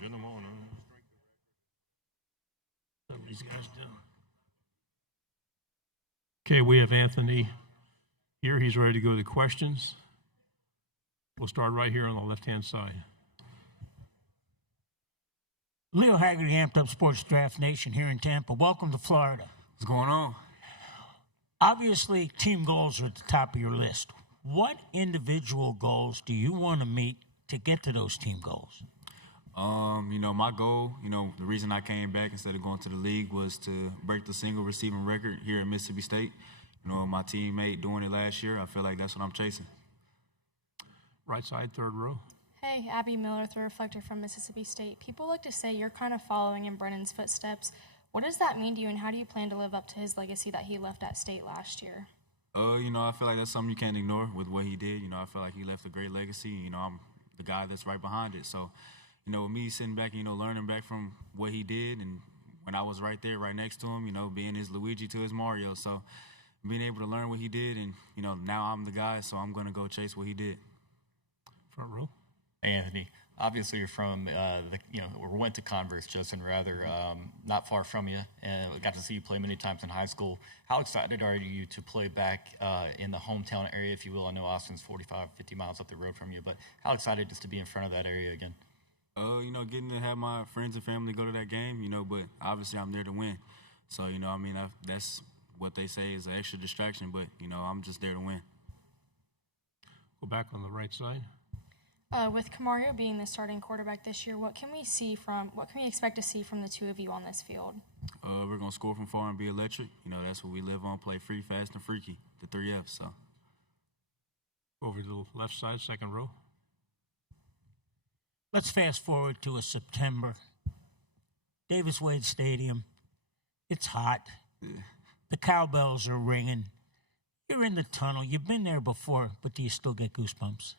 Get them on. Some of these guys do. Okay, we have Anthony here. He's ready to go to the questions. We'll start right here on the left-hand side. Leo Haggerty, Amped Up Sports Draft Nation here in Tampa. Welcome to Florida. What's going on? Obviously, team goals are at the top of your list. What individual goals do you want to meet to get to those team goals? My goal, the reason I came back instead of going to the league was to break the single receiving record here at Mississippi State. My teammate doing it last year, I feel like that's what I'm chasing. Right side, third row. Hey, Abby Miller, through Reflector from Mississippi State. People like to say you're kind of following in Brennan's footsteps. What does that mean to you, and how do you plan to live up to his legacy that he left at State last year? I feel like that's something you can't ignore with what he did. I feel like he left a great legacy. I'm the guy that's right behind it. So, with me sitting back, learning back from what he did, and when I was right there, right next to him, being his Luigi to his Mario. So, being able to learn what he did, and, now I'm the guy, so I'm going to go chase what he did. Front row. Hey, Anthony. Obviously, you're from or went to Converse, Justin, rather, not far from you, and got to see you play many times in high school. How excited are you to play back in the hometown area, if you will? I know Austin's 45, 50 miles up the road from you, but how excited is to be in front of that area again? Getting to have my friends and family go to that game, but obviously I'm there to win. So, that's what they say is an extra distraction, but, I'm just there to win. Go back on the right side. With Camario being the starting quarterback this year, what can we expect to see from the two of you on this field? We're going to score from far and be electric. That's what we live on, play free, fast, and freaky, the 3 Fs. So. Over to the left side, second row. Let's fast forward to a September. Davis Wade Stadium. It's hot. Yeah. The cowbells are ringing. You're in the tunnel. You've been there before, but do you still get goosebumps?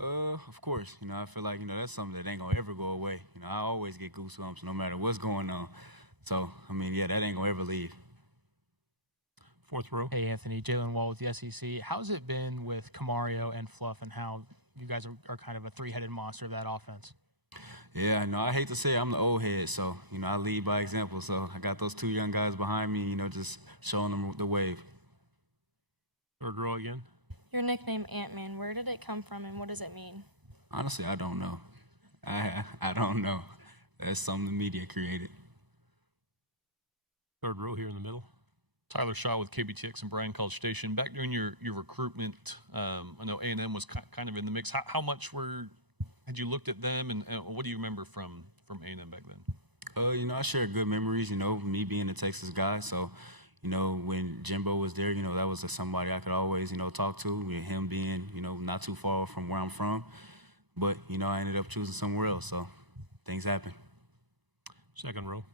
Of course. I feel like, that's something that ain't going to ever go away. I always get goosebumps no matter what's going on. So, that ain't going to ever leave. Fourth row. Hey, Anthony. Jalen Wall with the SEC. How's it been with Camario and Fluff, and how you guys are kind of a three-headed monster of that offense? Yeah, I hate to say I'm the old head, so, I lead by example. So I got those 2 young guys behind me, just showing them the wave. Third row again. Your nickname Ant-Man, where did it come from and what does it mean? Honestly, I don't know. I don't know. That's something the media created. Third row here in the middle. Tyler Shaw with KBTX and Bryan College Station. Back during your recruitment, I know A&M was kind of in the mix. How much had you looked at them, and what do you remember from A&M back then? I share good memories, me being a Texas guy. So, when Jimbo was there, that was somebody I could always, talk to, with him being, not too far from where I'm from. But, I ended up choosing somewhere else, so things happen. Second row.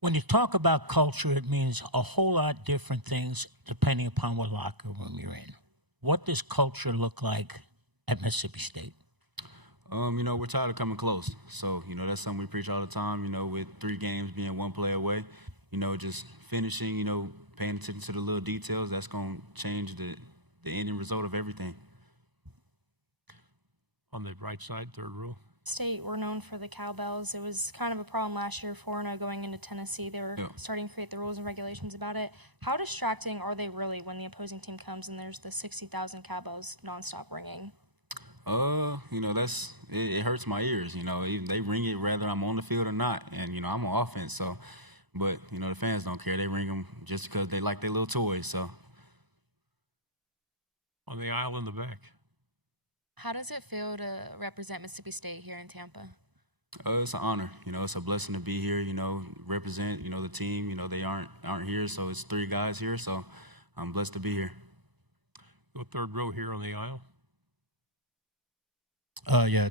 When you talk about culture, it means a whole lot different things depending upon what locker room you're in. What does culture look like at Mississippi State? We're tired of coming close. So, that's something we preach all the time, with 3 games being 1 play away. Just finishing, paying attention to the little details, that's going to change the ending result of everything. On the right side, third row. State, we're known for the cowbells. It was kind of a problem last year, 4-0 going into Tennessee. They were starting to create the rules and regulations about it. How distracting are they really when the opposing team comes and there's the 60,000 cowbells nonstop ringing? It hurts my ears. Even they ring it whether I'm on the field or not, and I'm on offense. So, but the fans don't care. They ring them just because they like their little toys. So, on the aisle in the back. How does it feel to represent Mississippi State here in Tampa? It's an honor. It's a blessing to be here. Represent. The team. They aren't here, so it's 3 guys here. So, I'm blessed to be here. Go third row here on the aisle.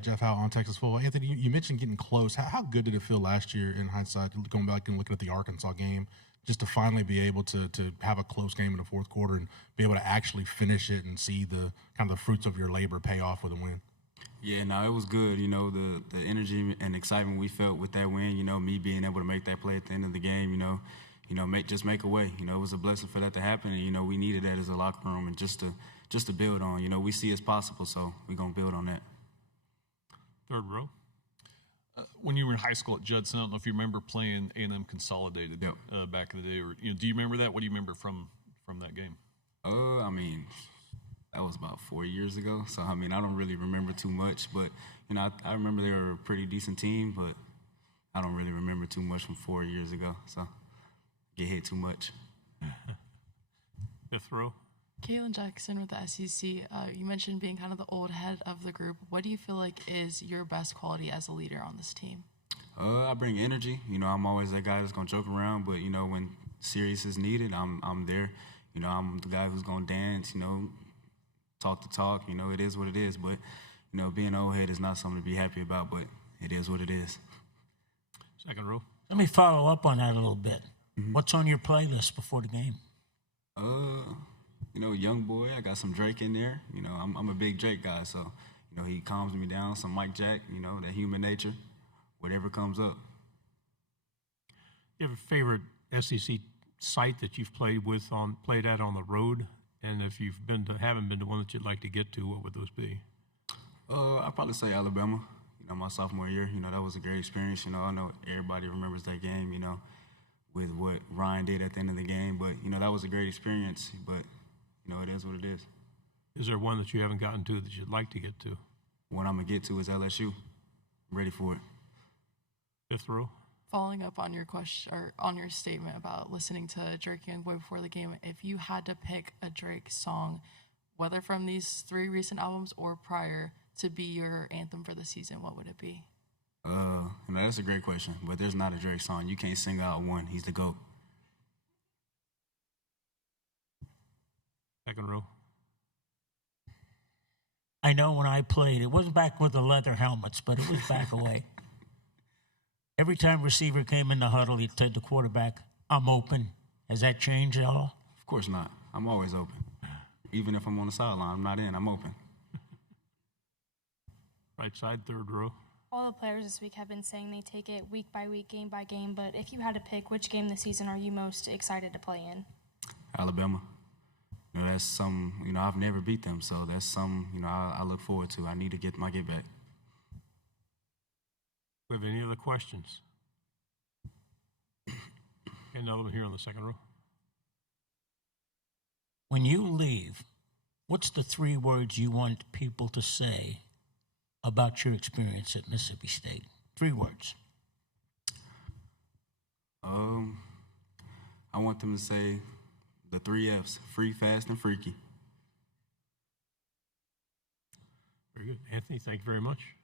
Jeff Howe on Texas Football. Anthony, you mentioned getting close. How good did it feel last year in hindsight, going back and looking at the Arkansas game, just to finally be able to have a close game in the fourth quarter and be able to actually finish it and see the kind of the fruits of your labor pay off with a win? Yeah, it was good. The energy and excitement we felt with that win, me being able to make that play at the end of the game, make a way. It was a blessing for that to happen, and, we needed that as a locker room and just to build on. We see it's possible, so we're going to build on that. Third row. When you were in high school at Judson, I don't know if you remember playing A&M Consolidated back in the day, or do you remember that? What do you remember from that game? I mean, that was about 4 years ago. So I mean, I don't really remember too much, but I remember they were a pretty decent team, but I don't really remember too much from 4 years ago. So get hit too much. Fifth row. Caitlin Jackson with the SEC. You mentioned being kind of the old head of the group. What do you feel like is your best quality as a leader on this team? I bring energy. I'm always that guy that's gonna joke around, but when serious is needed, I'm there. I'm the guy who's gonna dance. Talk the talk. It is what it is. But being an old head is not something to be happy about. But it is what it is. Second row. Let me follow up on that a little bit. What's on your playlist before the game? Young boy. I got some Drake in there. I'm a big Drake guy, so he calms me down. Some Mike Jack. That human nature. Whatever comes up. You have a favorite SEC site that you've played at on the road, and if you've haven't been to one that you'd like to get to, what would those be? I'd probably say Alabama. My sophomore year. That was a great experience. I know everybody remembers that game. With what Ryan did at the end of the game, but that was a great experience. But it is what it is. Is there one that you haven't gotten to that you'd like to get to? One I'm gonna get to is LSU. I'm ready for it. Fifth row. Following up on your question or on your statement about listening to Drake Youngboy before the game, if you had to pick a Drake song, whether from these 3 recent albums or prior, to be your anthem for the season, what would it be? That's a great question, but there's not a Drake song. You can't sing out one. He's the GOAT. Second row. I know when I played, it wasn't back with the leather helmets, but it was back away. Every time receiver came in the huddle, he told the quarterback, "I'm open." Has that changed at all? Of course not. I'm always open. Even if I'm on the sideline, I'm not in. I'm open. Right side, third row. All the players this week have been saying they take it week by week, game by game, but if you had to pick, which game this season are you most excited to play in? Alabama. That's some, I've never beat them, so that's some, I look forward to. I need to get my get back. Do we have any other questions? Another one here on the second row. When you leave, what's the 3 words you want people to say about your experience at Mississippi State? 3 words. I want them to say the 3 F's: free, fast, and freaky. Very good. Anthony, thank you very much.